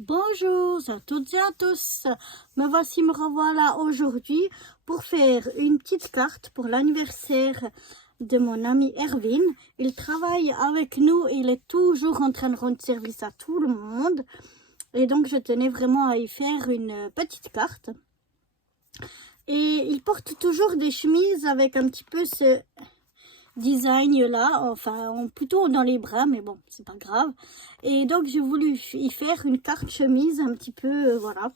Bonjour à toutes et à tous, me revoilà aujourd'hui pour faire une petite carte pour l'anniversaire de mon ami Erwin. Il travaille avec nous, il est toujours en train de rendre service à tout le monde et donc je tenais vraiment à y faire une petite carte. Et il porte toujours des chemises avec un petit peu ce design là, enfin plutôt dans les bras, mais bon, c'est pas grave. Et donc j'ai voulu y faire une carte chemise un petit peu, voilà,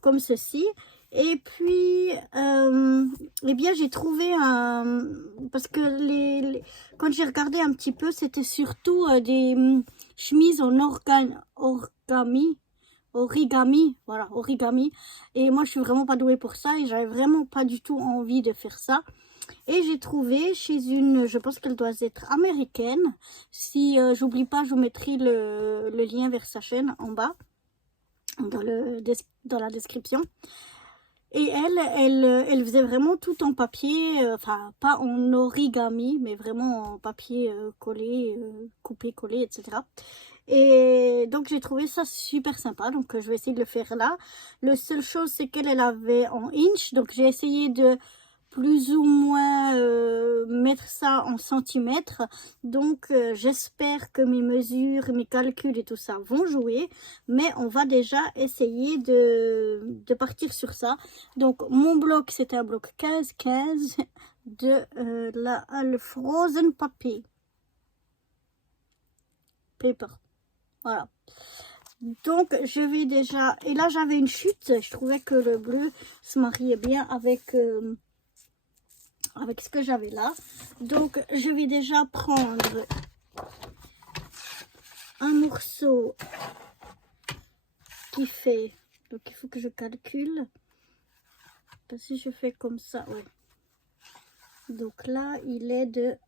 comme ceci. Et puis, eh bien, j'ai trouvé un... Parce que quand j'ai regardé un petit peu, c'était surtout des chemises en origami, voilà, origami. Et moi, je suis vraiment pas douée pour ça et j'avais vraiment pas du tout envie de faire ça. Et j'ai trouvé chez une, je pense qu'elle doit être américaine. Si j'oublie pas, je vous mettrai le lien vers sa chaîne en bas, dans la description. Et elle faisait vraiment tout en papier, enfin pas en origami, mais vraiment en papier collé, coupé, collé, etc. Et donc j'ai trouvé ça super sympa, donc je vais essayer de le faire là. La seule chose, c'est qu'elle avait en inch, donc j'ai essayé de plus ou moins mettre ça en centimètres. Donc j'espère que mes mesures, mes calculs et tout ça vont jouer. Mais on va déjà essayer de partir sur ça. Donc mon bloc, c'était un bloc 15-15 de la Frozen Paper. Voilà. Donc je vais déjà... Et là j'avais une chute. Je trouvais que le bleu se mariait bien avec ce que j'avais là. Donc je vais déjà prendre un morceau qui fait, donc il faut que je calcule, parce que si je fais comme ça, ouais, donc là il est de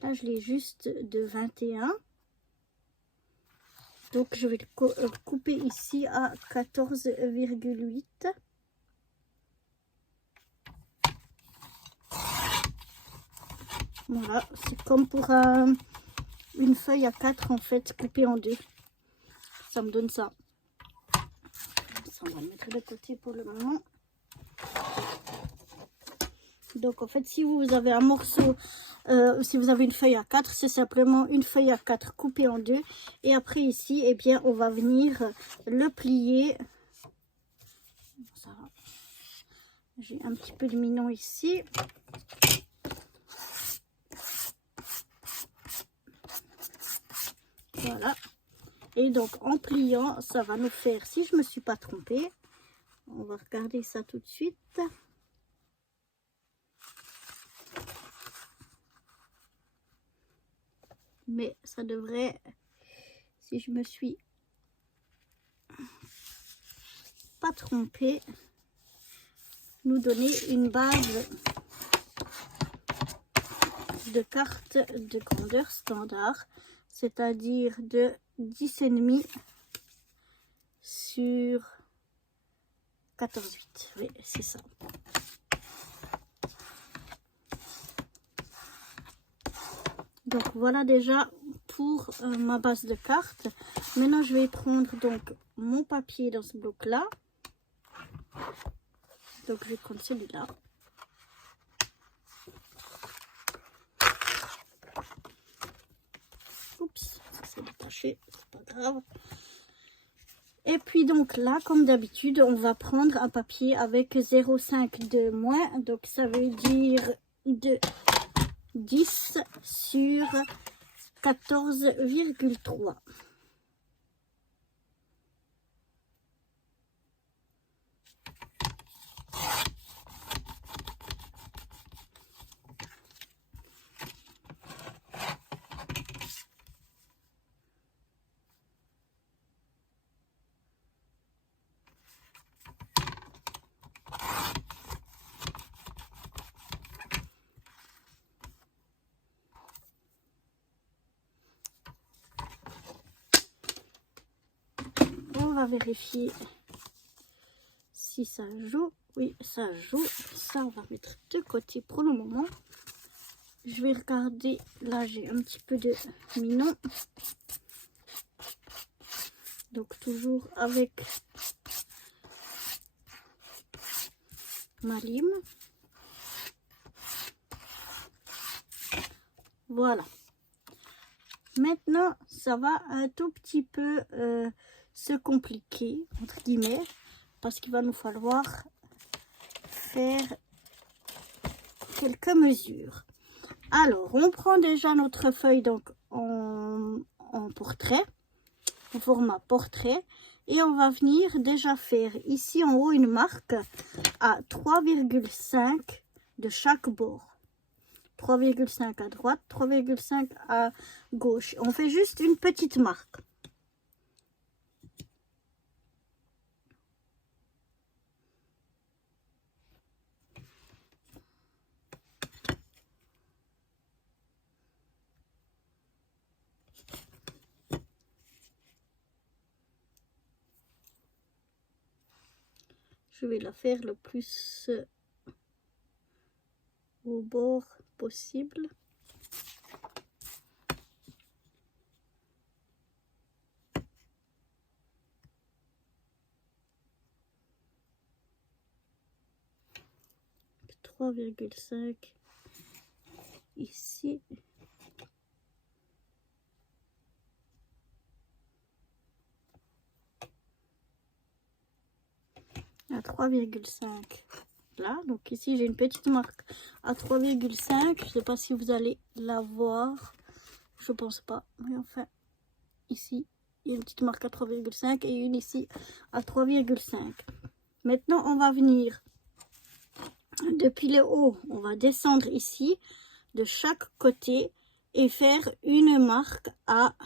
là je l'ai juste de 21. Donc je vais le couper ici à 14,8. Voilà, c'est comme pour une feuille à 4 en fait, coupée en deux. Ça me donne ça. Ça, on va le mettre de côté pour le moment. Donc en fait, si vous avez un morceau, si vous avez une feuille à 4, c'est simplement une feuille à 4 coupée en deux. Et après ici, eh bien, on va venir le plier. J'ai un petit peu de mignon ici. Voilà. Et donc en pliant, ça va nous faire, si je ne me suis pas trompée, on va regarder ça tout de suite. Mais ça devrait, si je me suis pas trompée, nous donner une base de carte de grandeur standard, c'est-à-dire de 10,5 sur 14,8. Oui, c'est ça. Donc voilà déjà pour ma base de carte. Maintenant je vais prendre donc mon papier dans ce bloc là. Donc je vais prendre celui-là. Oups, ça s'est détaché, c'est pas grave. Et puis donc là, comme d'habitude, on va prendre un papier avec 0,5 de moins. Donc ça veut dire de 10 sur 14,3. On va vérifier si ça joue. Oui, ça joue. Ça, on va mettre de côté pour le moment. Je vais regarder. Là, j'ai un petit peu de mignon. Donc, toujours avec ma lime. Voilà. Maintenant, ça va un tout petit peu se compliquer, entre guillemets, parce qu'il va nous falloir faire quelques mesures. Alors, on prend déjà notre feuille donc en portrait, en format portrait, et on va venir déjà faire ici en haut une marque à 3,5 de chaque bord. 3,5 à droite, 3,5 à gauche. On fait juste une petite marque. Je vais la faire le plus au bord possible. « 3,5 ici. À 3,5 là. Donc ici, j'ai une petite marque à 3,5. Je ne sais pas si vous allez la voir. Je pense pas. Mais enfin, ici, il y a une petite marque à 3,5 et une ici à 3,5. Maintenant, on va venir depuis le haut. On va descendre ici de chaque côté et faire une marque à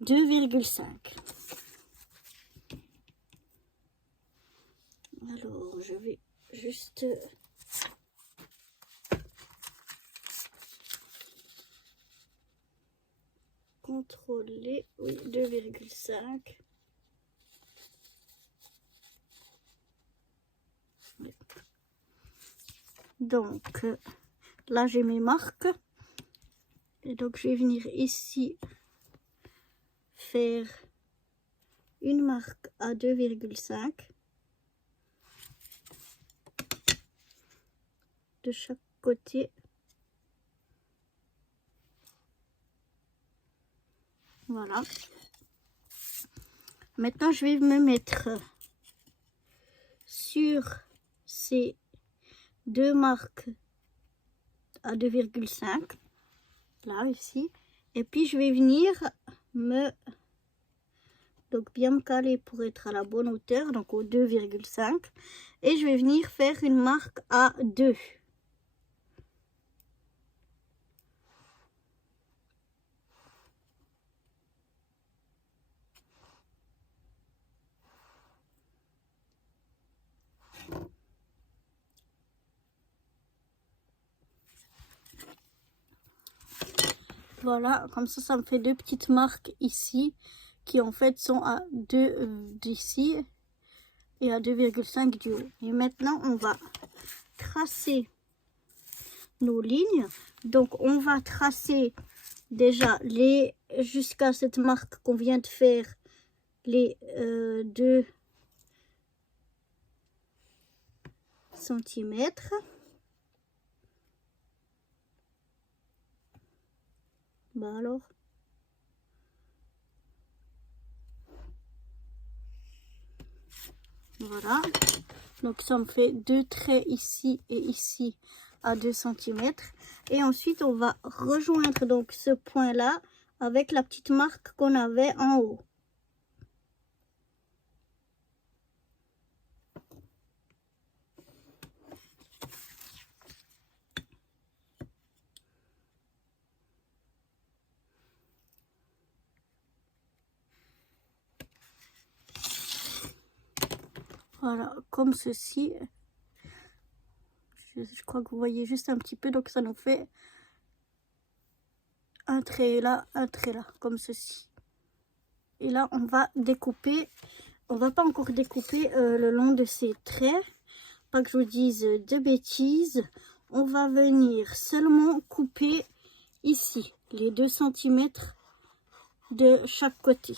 2,5. Alors, je vais juste contrôler. Oui, 2,5. Oui. Donc, là, j'ai mes marques. Et donc, je vais venir ici faire une marque à 2,5 de chaque côté. Voilà. Maintenant, je vais me mettre sur ces deux marques à 2,5. Là, ici. Et puis, je vais venir donc bien me caler pour être à la bonne hauteur, donc au 2,5. Et je vais venir faire une marque à 2. Voilà, comme ça me fait deux petites marques ici qui en fait sont à 2 d'ici et à 2,5 du haut. Et maintenant, on va tracer nos lignes. Donc, on va tracer déjà les jusqu'à cette marque qu'on vient de faire, les 2 centimètres. Bah alors. Voilà. Donc ça me fait 2 traits ici et ici à 2 cm. Et ensuite on va rejoindre donc ce point là avec la petite marque qu'on avait en haut. Voilà, comme ceci. Je crois que vous voyez juste un petit peu, donc ça nous fait un trait là, comme ceci. Et là, on va découper on va pas encore découper le long de ces traits. Pas que je vous dise de bêtises. On va venir seulement couper ici, les 2 cm de chaque côté.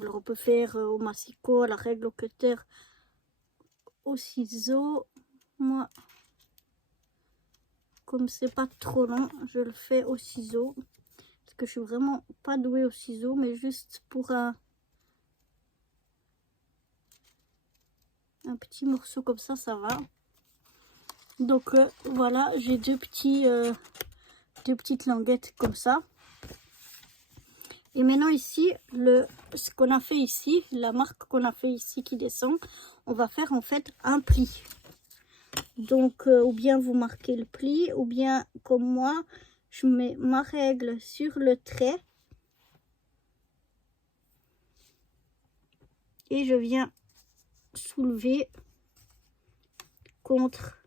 Alors on peut faire au massicot, à la règle, au cutter, au ciseau. Moi, comme c'est pas trop long, je le fais au ciseau. Parce que je suis vraiment pas douée au ciseau, mais juste pour un petit morceau comme ça, ça va. Donc voilà, j'ai deux petites languettes comme ça. Et maintenant ici, ce qu'on a fait ici, la marque qu'on a fait ici qui descend, on va faire en fait un pli. Donc ou bien vous marquez le pli, ou bien comme moi, je mets ma règle sur le trait. Et je viens soulever contre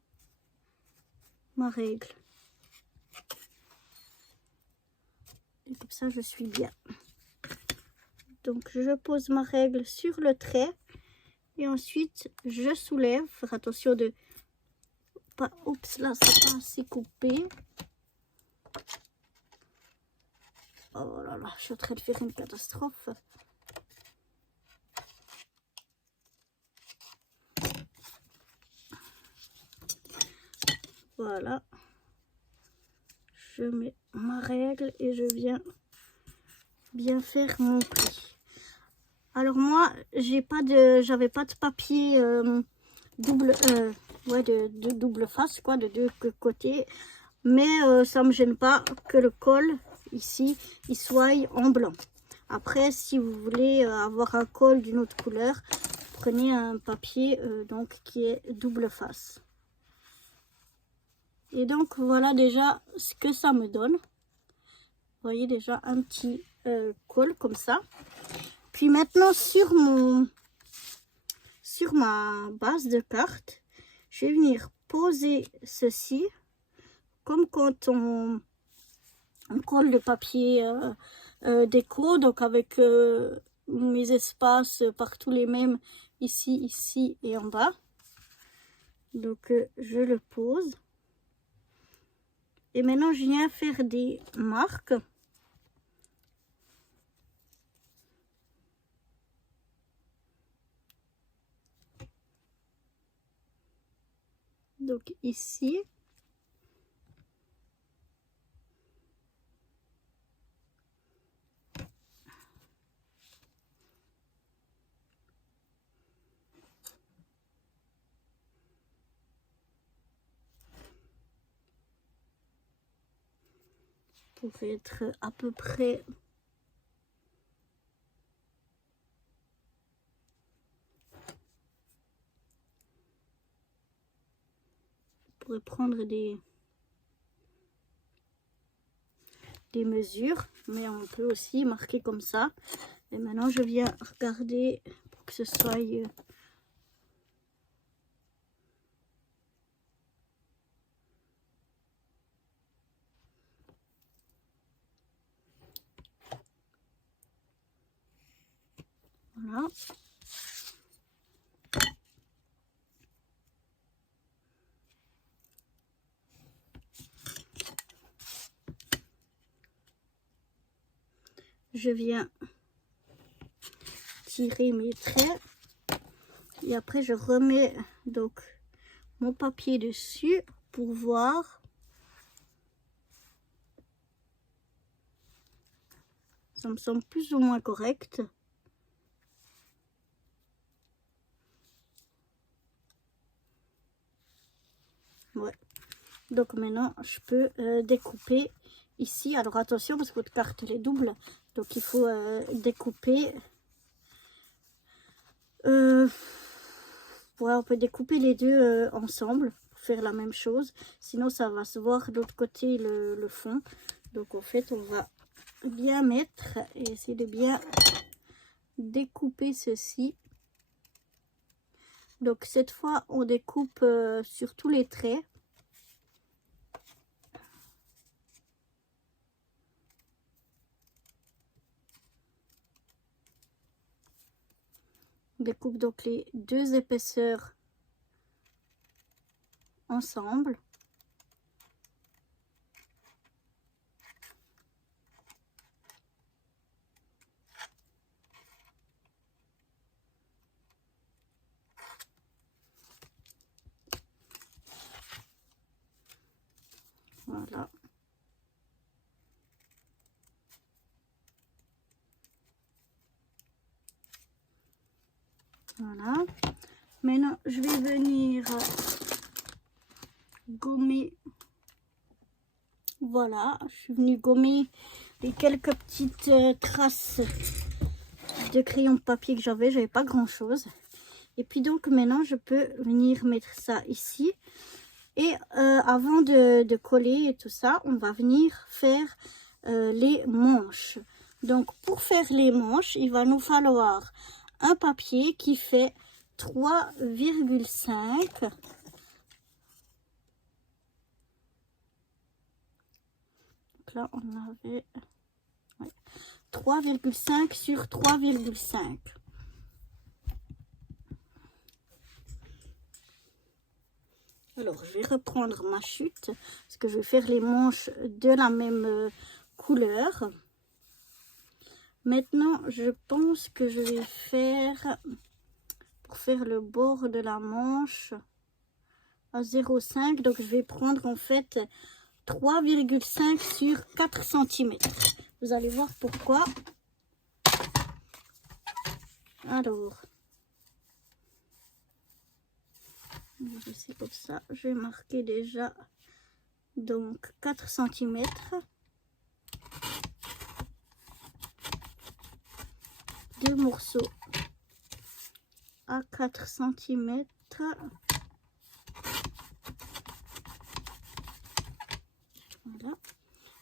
ma règle. Et comme ça, je suis bien. Donc, je pose ma règle sur le trait. Et ensuite, je soulève. Faire attention de pas... Oups, là, c'est pas assez coupé. Oh là là, je suis en train de faire une catastrophe. Voilà. Je mets ma règle et je viens bien faire mon pli. Alors moi, j'avais pas de papier double, de double face, quoi, de 2 côtés. Mais ça me gêne pas que le col ici, il soit en blanc. Après, si vous voulez avoir un col d'une autre couleur, prenez un papier donc qui est double face. Et donc voilà déjà ce que ça me donne. Vous voyez déjà un petit col comme ça. Puis maintenant sur ma base de carte, je vais venir poser ceci comme quand on colle le papier déco, donc avec mes espaces partout les mêmes, ici, ici et en bas. Donc je le pose. Et maintenant je viens faire des marques. Donc ici. Pour être à peu près pour prendre des mesures, mais on peut aussi marquer comme ça. Et maintenant je viens regarder pour que ce soit voilà. Je viens tirer mes traits et après je remets donc mon papier dessus pour voir. Ça me semble plus ou moins correct. Ouais. Donc maintenant je peux découper ici. Alors attention parce que votre carte elle est double, donc il faut découper. Ouais, on peut découper les deux ensemble pour faire la même chose. Sinon ça va se voir de l'autre côté le fond. Donc en fait on va bien mettre et essayer de bien découper ceci. Donc cette fois on découpe sur tous les traits. découpe donc les deux épaisseurs ensemble. Voilà. Voilà. Maintenant, je vais venir gommer. Voilà, je suis venue gommer les quelques petites traces de crayon de papier que j'avais pas grand chose. Et puis donc maintenant je peux venir mettre ça ici. Et avant de coller et tout ça, on va venir faire les manches. Donc pour faire les manches, il va nous falloir un papier qui fait 3,5. Donc là on avait 3,5 sur 3,5. Alors je vais reprendre ma chute parce que je vais faire les manches de la même couleur. Maintenant je pense que je vais faire, pour faire le bord de la manche à 0,5, donc je vais prendre en fait 3,5 sur 4 cm. Vous allez voir pourquoi. Alors, c'est comme ça. Je vais marquer déjà donc 4 cm. Deux morceaux à 4 cm. Voilà.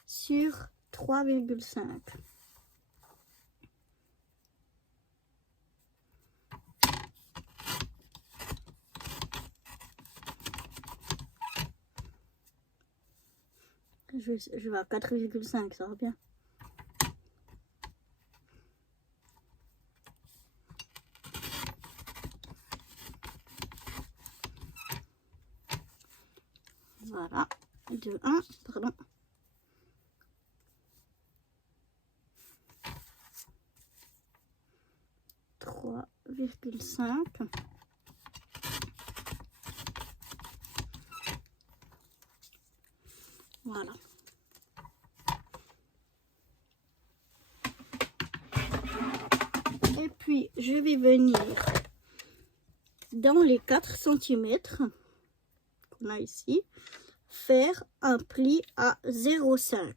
Sur 3,5. Je vais à 4,5, ça va bien. Voilà, 2, 1, pardon. ,5. Voilà. Et puis, je vais venir dans les 4 cm qu'on a ici, faire un pli à 0,5.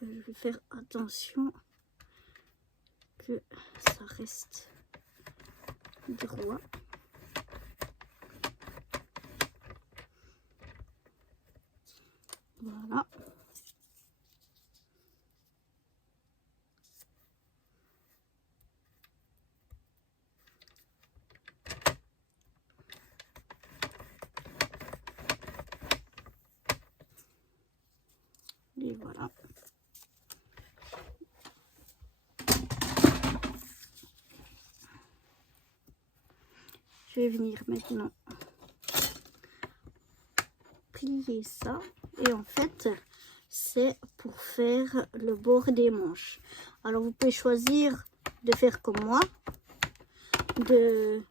Je vais faire attention que ça reste droit. Voilà. Et voilà. Je vais venir maintenant plier ça. Et en fait, c'est pour faire le bord des manches. Alors, vous pouvez choisir de faire comme moi, de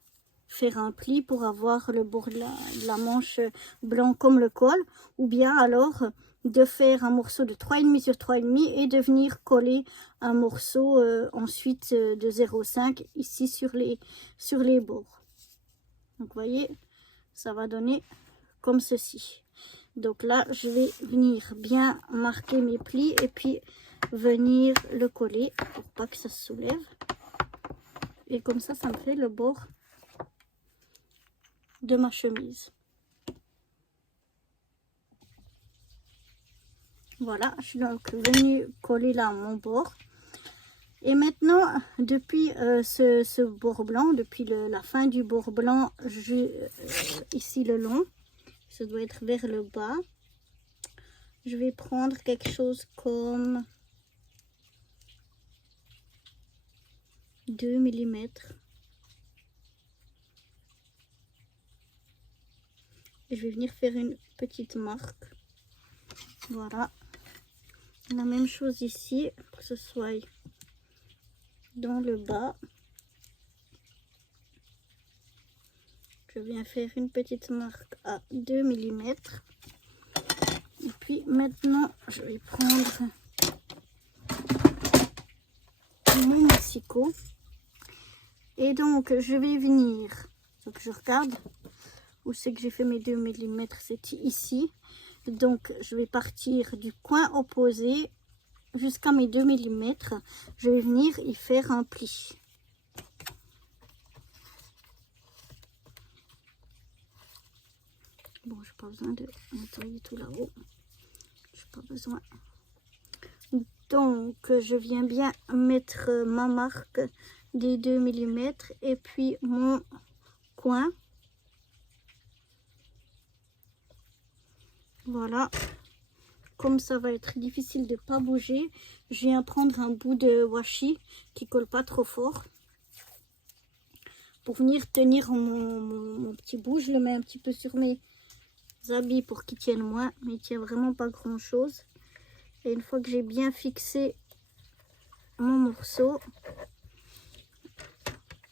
faire un pli pour avoir le bord de la manche blanc comme le col, ou bien alors de faire un morceau de 3,5 sur 3,5 et de venir coller un morceau ensuite de 0,5 ici sur les bords. Donc, vous voyez, ça va donner comme ceci. Donc là, je vais venir bien marquer mes plis et puis venir le coller pour pas que ça se soulève. Et comme ça me fait le bord de ma chemise. Voilà, je suis donc venue coller là mon bord. Et maintenant, depuis ce bord blanc, depuis la fin du bord blanc, ici le long, ça doit être vers le bas. je vais prendre quelque chose comme 2 millimètres. Et je vais venir faire une petite marque. Voilà. La même chose ici, pour que ce soit dans le bas. Je viens faire une petite marque à 2 millimètres. Et puis maintenant, je vais prendre mon massicot. Et donc, je vais venir. Donc, je regarde où c'est que j'ai fait mes 2 millimètres. C'est ici. Donc, je vais partir du coin opposé jusqu'à mes 2 millimètres. Je vais venir y faire un pli. Bon, j'ai pas besoin de nettoyer tout là-haut. J'ai pas besoin. Donc, je viens bien mettre ma marque des 2 millimètres et puis mon coin. Voilà. Comme ça va être difficile de pas bouger, je viens prendre un bout de washi qui colle pas trop fort. Pour venir tenir mon petit bout, je le mets un petit peu sur mes habits pour qu'ils tiennent moins, mais il tient vraiment pas grand chose. Et une fois que j'ai bien fixé mon morceau,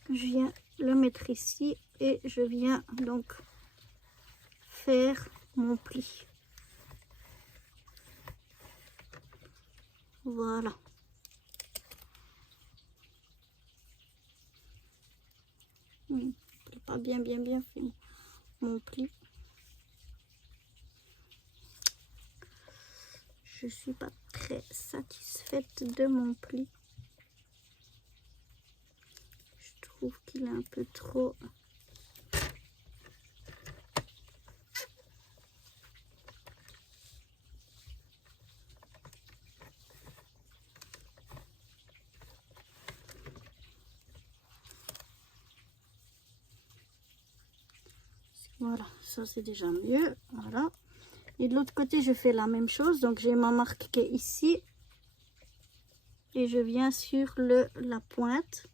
je viens le mettre ici et je viens donc faire mon pli. Voilà. Pas bien fait mon pli. Je suis pas très satisfaite de mon pli. Je trouve qu'il est un peu trop... Voilà, ça c'est déjà mieux. Voilà. Et de l'autre côté, je fais la même chose. Donc j'ai ma marque qui est ici. Et je viens sur la pointe.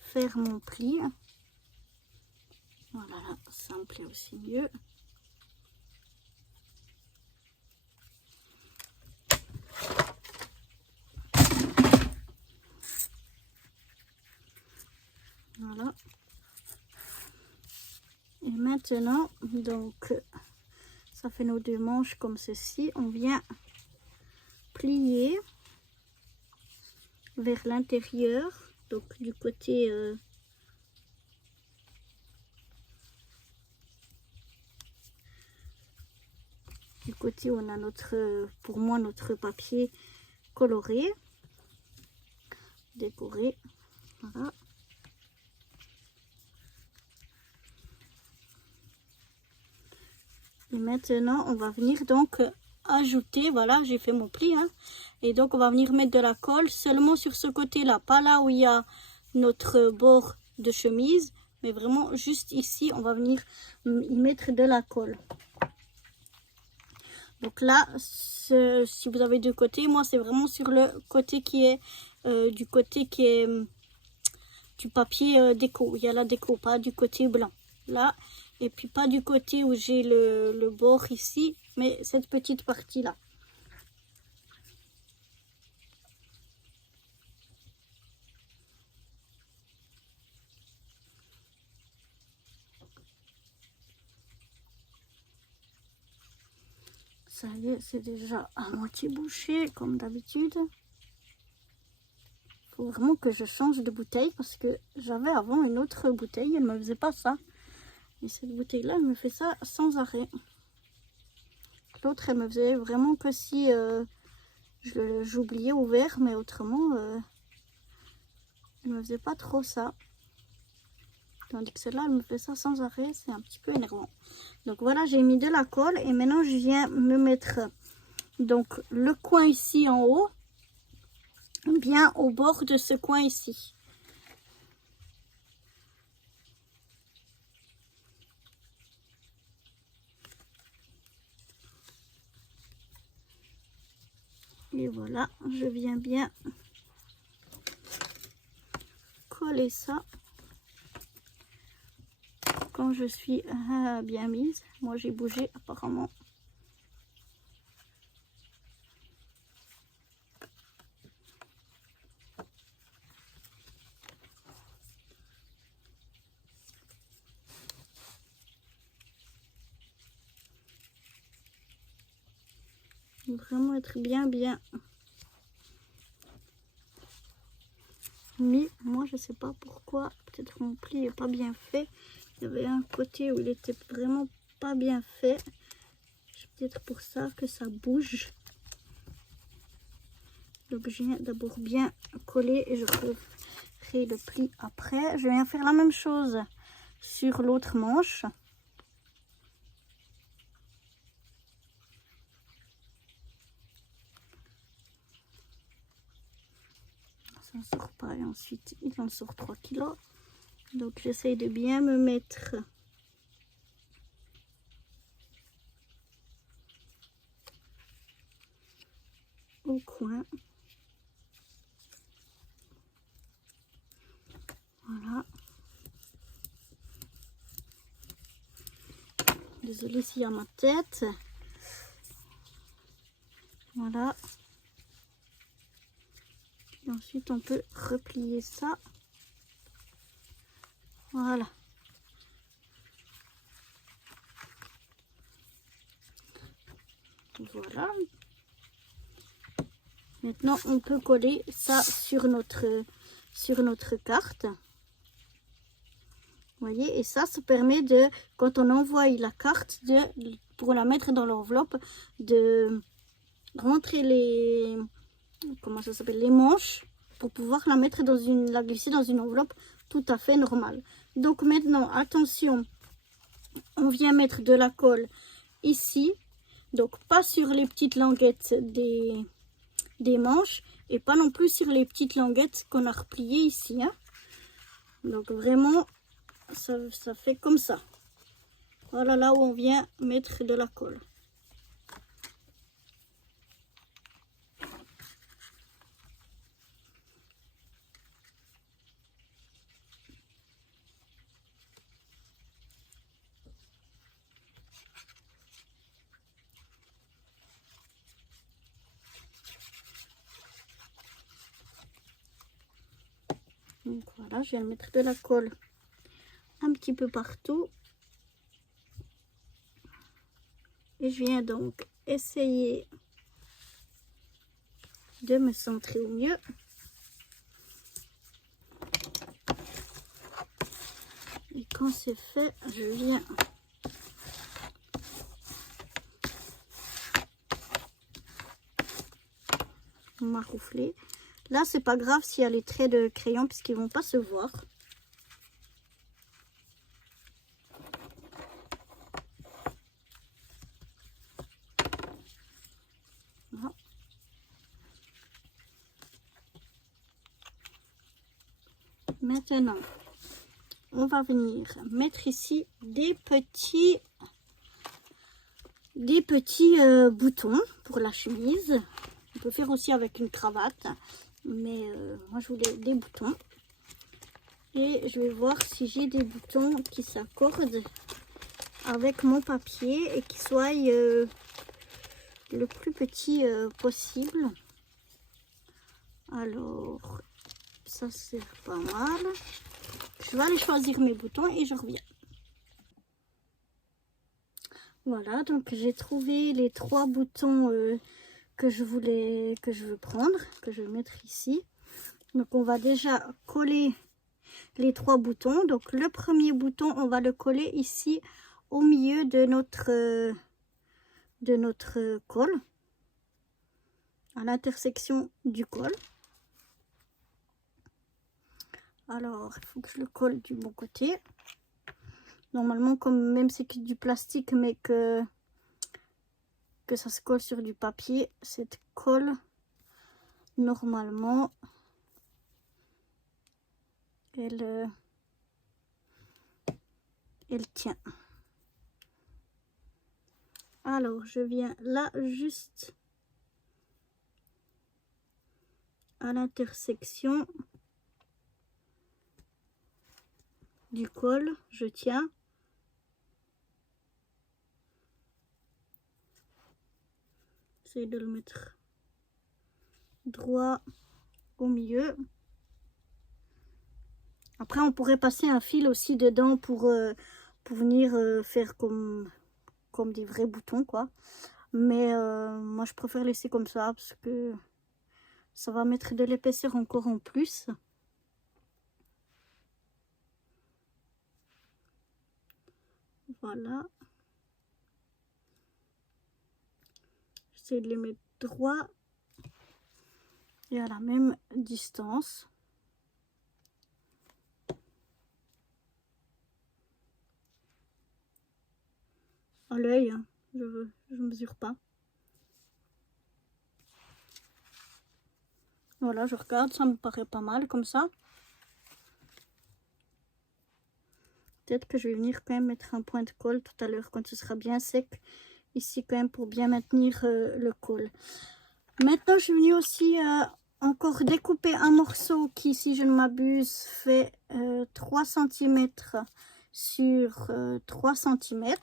Faire mon pli. Voilà, là, ça me plaît aussi mieux. Voilà. Et maintenant, donc, ça fait nos deux manches comme ceci. On vient plier vers l'intérieur, donc du côté où on a notre, pour moi, notre papier coloré, décoré. Voilà. Et maintenant, on va venir donc ajouter, voilà, j'ai fait mon pli, hein, et donc on va venir mettre de la colle seulement sur ce côté-là, pas là où il y a notre bord de chemise, mais vraiment juste ici, on va venir y mettre de la colle. Donc là, si vous avez deux côtés, moi c'est vraiment sur le côté qui est du côté qui est du papier déco. Il y a la déco, pas du côté blanc. Là, et puis pas du côté où j'ai le bord ici, mais cette petite partie-là. Ça y est, c'est déjà à moitié bouché, comme d'habitude. Il faut vraiment que je change de bouteille parce que j'avais avant une autre bouteille, elle ne me faisait pas ça. Et cette bouteille-là, elle me fait ça sans arrêt. L'autre, elle me faisait vraiment que si j'oubliais ouvert, mais autrement, elle me faisait pas trop ça. Tandis que celle-là, elle me fait ça sans arrêt. C'est un petit peu énervant. Donc voilà, j'ai mis de la colle. Et maintenant, je viens me mettre donc le coin ici en haut. Bien au bord de ce coin ici. Et voilà, je viens bien coller ça. Quand je suis bien mise, moi j'ai bougé apparemment. Vraiment être bien mis. Moi je sais pas pourquoi, peut-être mon pli est pas bien fait. Il y avait un côté où il était vraiment pas bien fait. C'est peut-être pour ça que ça bouge. Donc je viens d'abord bien coller et je ferai le pli après. Je viens faire la même chose sur l'autre manche. Ça ne sort pas et ensuite il en sort 3 kilos. Donc j'essaye de bien me mettre au coin. Voilà. Désolée s'il y a ma tête. Voilà. Et ensuite on peut replier ça. Voilà. Voilà. Maintenant on peut coller ça sur notre carte. Vous voyez, et ça permet de, quand on envoie la carte, pour la mettre dans l'enveloppe, de rentrer les, comment ça s'appelle, les manches, pour pouvoir la mettre la glisser dans une enveloppe tout à fait normale. Donc maintenant, attention, on vient mettre de la colle ici, donc pas sur les petites languettes des manches, et pas non plus sur les petites languettes qu'on a repliées ici, hein. Donc vraiment, ça fait comme ça. Voilà là où on vient mettre de la colle. Donc voilà, je viens mettre de la colle un petit peu partout. Et je viens donc essayer de me centrer au mieux. Et quand c'est fait, je viens maroufler. Là, c'est pas grave s'il y a les traits de crayon puisqu'ils vont pas se voir. Voilà. Maintenant, on va venir mettre ici des petits boutons pour la chemise. On peut faire aussi avec une cravate, mais moi je voulais des boutons. Et je vais voir si j'ai des boutons qui s'accordent avec mon papier et qui soient le plus petit possible. Alors, ça c'est pas mal. Je vais aller choisir mes boutons et je reviens. Voilà, donc j'ai trouvé les 3 boutons que je veux prendre, que je vais mettre ici. Donc on va déjà coller les 3 boutons. Donc le premier bouton, on va le coller ici au milieu de notre col, à l'intersection du col. Alors, il faut que je le colle du bon côté. Normalement, comme même c'est que du plastique, mais que ça se colle sur du papier, cette colle, normalement, elle tient. Alors, je viens là, juste à l'intersection du col, je tiens. J'essaie de le mettre droit au milieu. Après, on pourrait passer un fil aussi dedans pour venir faire comme des vrais boutons, quoi. Mais moi, je préfère laisser comme ça parce que ça va mettre de l'épaisseur encore en plus. Voilà. J'essaie de les mettre droit et à la même distance. À l'œil, hein. Je mesure pas. Voilà, je regarde, ça me paraît pas mal comme ça. Peut-être que je vais venir quand même mettre un point de colle tout à l'heure quand ce sera bien sec. Ici quand même pour bien maintenir le col. Maintenant, je suis venue aussi encore découper un morceau qui, si je ne m'abuse, fait 3 cm sur 3 cm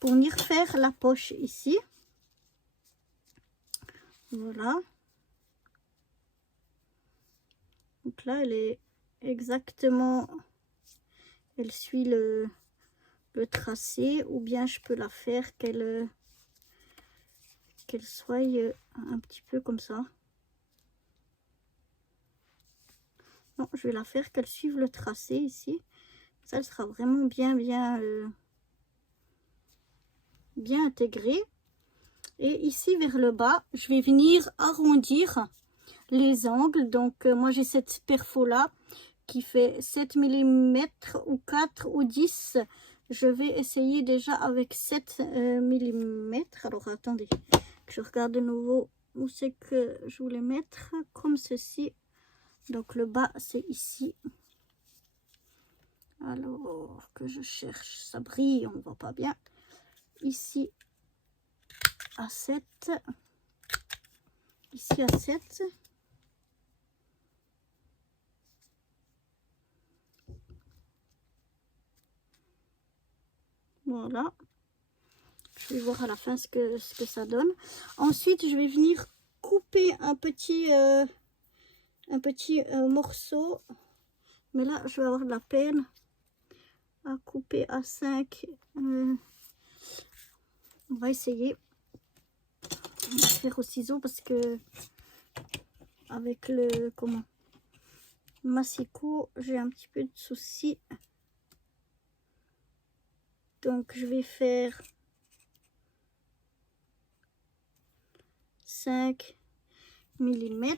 pour venir faire la poche ici. Voilà. Donc là, elle est exactement... Elle suit le tracé, ou bien je peux la faire qu'elle soit un petit peu comme ça. Non, je vais la faire qu'elle suive le tracé ici. Ça, elle sera vraiment bien intégrée. Et ici vers le bas, je vais venir arrondir les angles. Donc moi j'ai cette perfo là qui fait 7 mm ou 4 ou 10. Je vais essayer déjà avec 7 mm. Alors attendez, je regarde de nouveau où c'est que je voulais mettre, comme ceci. Donc le bas c'est ici. Alors que je cherche, ça brille, on ne voit pas bien. Ici à 7. Ici à 7. Voilà. Je vais voir à la fin ce que ça donne. Ensuite, je vais venir couper un petit morceau. Mais là, je vais avoir de la peine à couper à 5. On va essayer. On va faire au ciseau parce que avec le massicot, j'ai un petit peu de soucis. Donc, je vais faire 5 mm.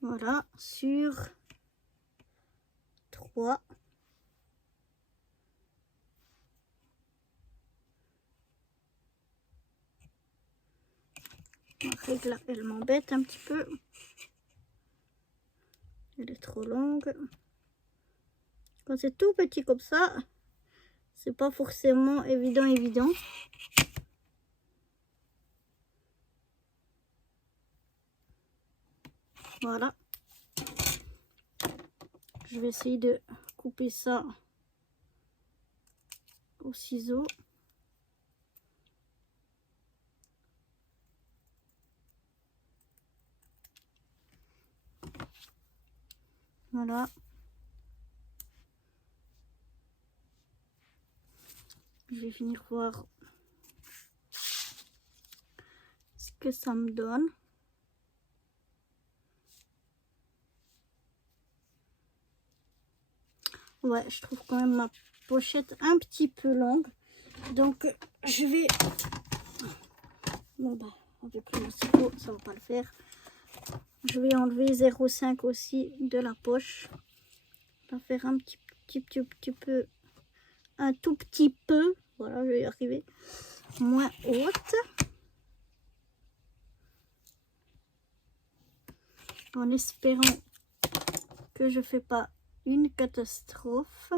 Voilà, sur 3. Ma règle, elle m'embête un petit peu. Elle est trop longue. Quand c'est tout petit comme ça, c'est pas forcément évident. Voilà. Je vais essayer de couper ça au ciseau. Voilà. Je vais venir voir ce que ça me donne. Ouais, je trouve quand même ma pochette un petit peu longue. Donc, je vais... Bon, bah, avec le stylo, ça va pas le faire. Je vais enlever 0,5 aussi de la poche. On va faire un petit peu, un tout petit peu, voilà, je vais y arriver, moins haute. En espérant que je fais pas une catastrophe.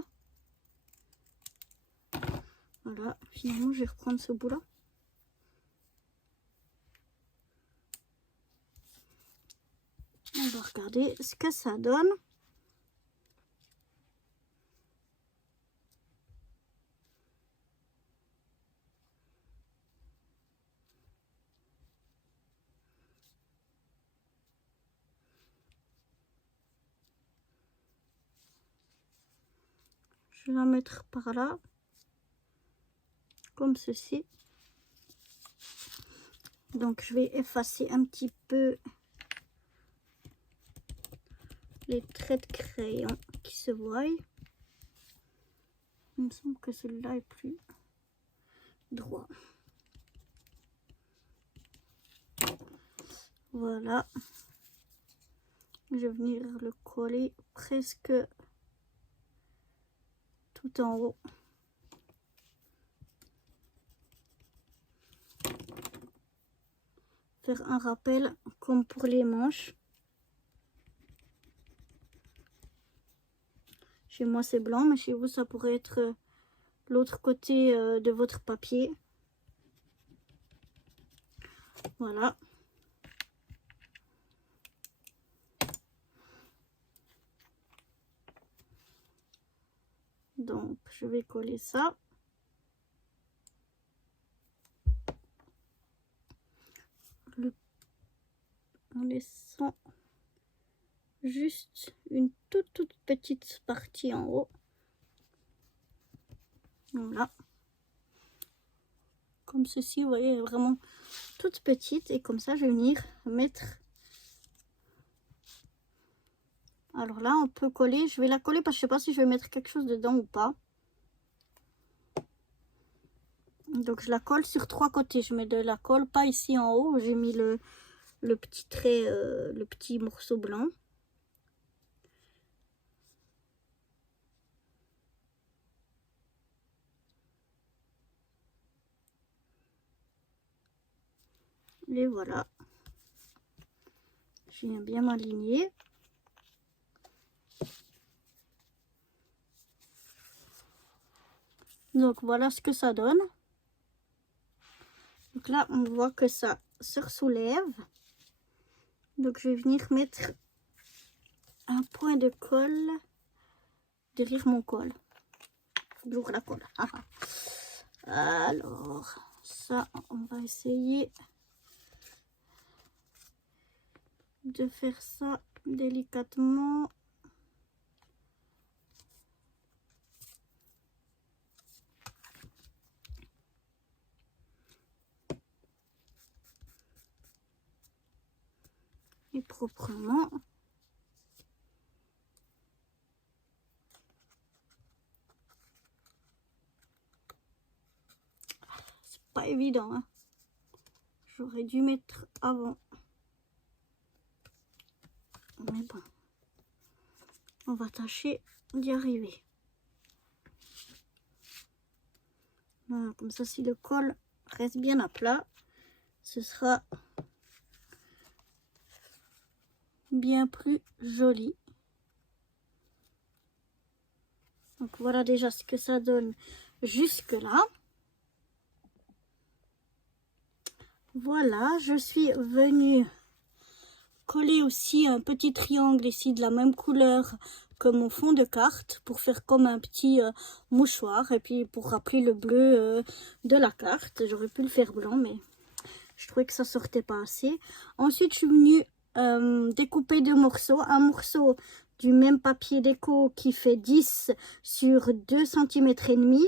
Voilà, finalement je vais reprendre ce bout là. On va regarder ce que ça donne. Je vais la mettre par là, comme ceci. Donc je vais effacer un petit peu les traits de crayon qui se voient. Il me semble que celui-là est plus droit. Voilà. Je vais venir le coller presque tout en haut. Faire un rappel comme pour les manches. Chez moi c'est blanc, mais chez vous ça pourrait être l'autre côté de votre papier. Voilà. Donc je vais coller ça. En laissant juste une toute petite partie en haut. Voilà. Comme ceci, vous voyez, vraiment toute petite. Et comme ça, je vais venir mettre... Alors là, on peut coller. Je vais la coller parce que je ne sais pas si je vais mettre quelque chose dedans ou pas. Donc, je la colle sur 3 côtés. Je mets de la colle, pas ici en haut. J'ai mis le petit trait, le petit morceau blanc. Et voilà. Je viens bien m'aligner. Donc voilà ce que ça donne. Donc là on voit que ça se soulève. Donc je vais venir mettre un point de colle derrière mon col. J'ouvre la colle. Alors ça on va essayer de faire ça délicatement. Et proprement. C'est pas évident, hein. J'aurais dû mettre avant. Mais bon. On va tâcher d'y arriver. Voilà, comme ça, si le col reste bien à plat, ce sera bien plus joli. Donc voilà déjà ce que ça donne jusque là. Voilà, je suis venue coller aussi un petit triangle ici de la même couleur que mon fond de carte pour faire comme un petit mouchoir et puis pour rappeler le bleu de la carte. J'aurais pu le faire blanc mais je trouvais que ça sortait pas assez. Ensuite je suis venue découper 2 morceaux, un morceau du même papier déco qui fait 10 sur 2 cm et demi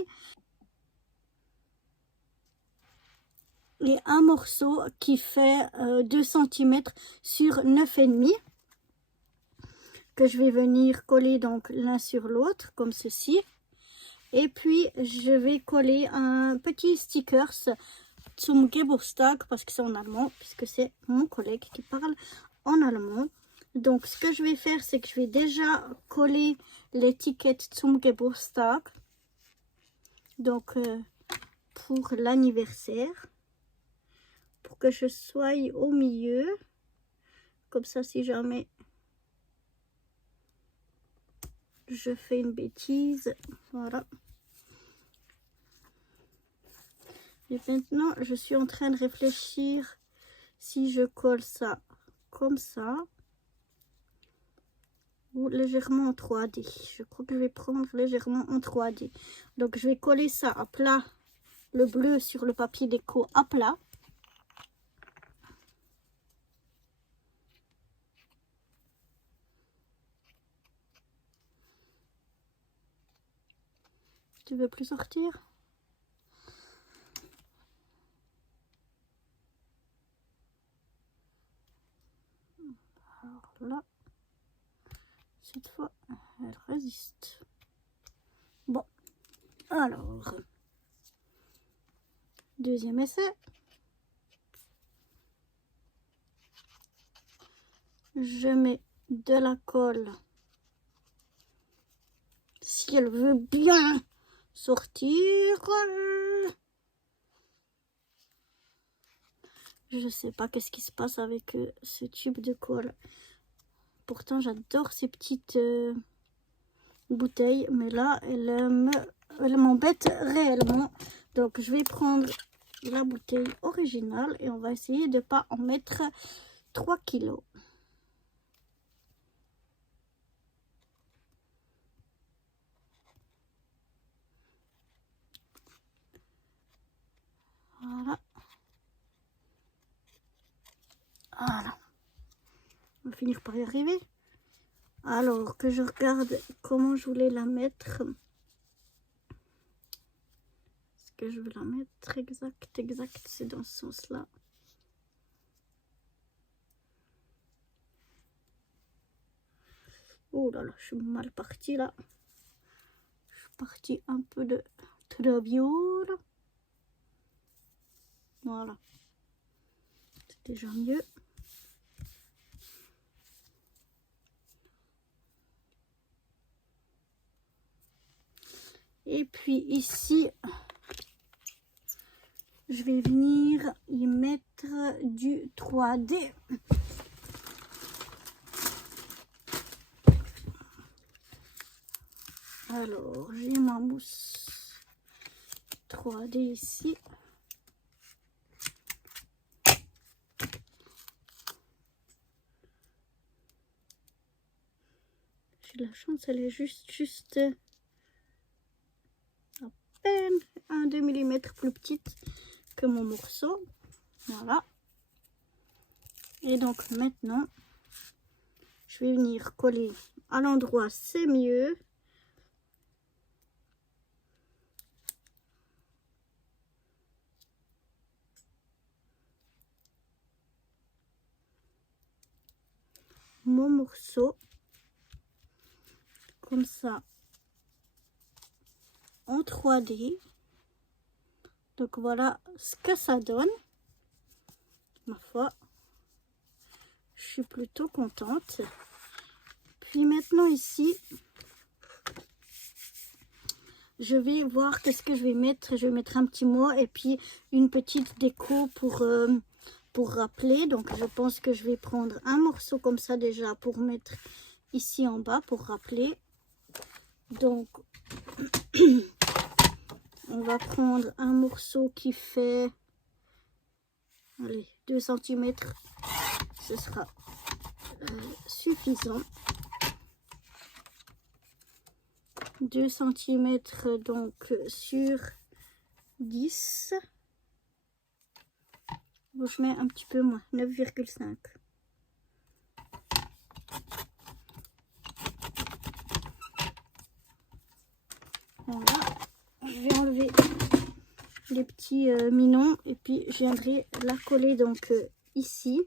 et un morceau qui fait 2 cm sur 9,5 que je vais venir coller donc l'un sur l'autre comme ceci. Et puis, je vais coller un petit stickers zum Geburtstag, parce que c'est en allemand, puisque c'est mon collègue qui parle en allemand. Donc, ce que je vais faire, c'est que je vais déjà coller l'étiquette zum Geburtstag. Donc, pour l'anniversaire. Pour que je sois au milieu. Comme ça, si jamais je fais une bêtise. Voilà. Et maintenant, je suis en train de réfléchir si je colle ça comme ça. Ou légèrement en 3D. Je crois que je vais prendre légèrement en 3D. Donc, je vais coller ça à plat. Le bleu sur le papier déco à plat. Tu veux plus sortir? Alors là, cette fois, elle résiste. Bon, alors, deuxième essai. Je mets de la colle. Si elle veut bien sortir. Je sais pas qu'est-ce qui se passe avec ce tube de colle. Pourtant, j'adore ces petites bouteilles. Mais là, elle m'embête réellement. Donc, je vais prendre la bouteille originale. Et on va essayer de ne pas en mettre 3 kilos. Voilà. Voilà. On va finir par y arriver. Alors que je regarde comment je voulais la mettre. Est-ce que je veux la mettre exact, c'est dans ce sens-là. Oh là là, je suis mal partie là. Je suis partie un peu de traviola. Voilà. C'est déjà mieux. Et puis ici, je vais venir y mettre du 3D. Alors, j'ai ma mousse 3D ici. J'ai de la chance, elle est juste à peine 1-2 mm plus petite que mon morceau. Voilà. Et donc maintenant, je vais venir coller à l'endroit, c'est mieux. Mon morceau. Comme ça. En 3D. Donc voilà ce que ça donne. Ma foi, je suis plutôt contente. Puis maintenant ici, je vais voir qu'est-ce que je vais mettre. Je vais mettre un petit mot et puis une petite déco pour rappeler. Donc je pense que je vais prendre un morceau comme ça déjà pour mettre ici en bas pour rappeler. Donc on va prendre un morceau qui fait, allez, 2 cm. Ce sera suffisant. 2 cm donc sur 10. Bon, je mets un petit peu moins, 9,5. Voilà. Je vais enlever les petits minons et puis je viendrai la coller donc ici.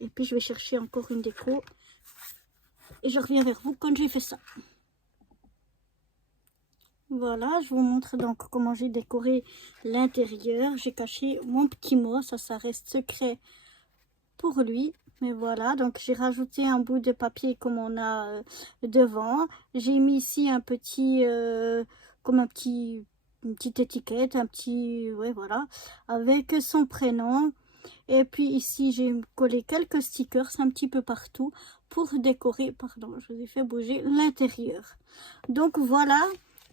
Et puis je vais chercher encore une déco et je reviens vers vous quand j'ai fait ça. Voilà, je vous montre donc comment j'ai décoré l'intérieur. J'ai caché mon petit mot, ça reste secret pour lui. Mais voilà, donc j'ai rajouté un bout de papier comme on a devant. J'ai mis ici un petit, comme une petite étiquette, un petit, ouais voilà, avec son prénom. Et puis ici, j'ai collé quelques stickers un petit peu partout pour décorer, pardon, je vous ai fait bouger l'intérieur. Donc voilà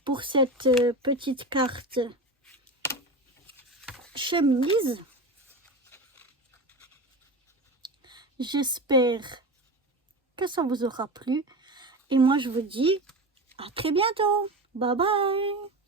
pour cette petite carte chemise. J'espère que ça vous aura plu. Et moi, je vous dis à très bientôt. Bye bye.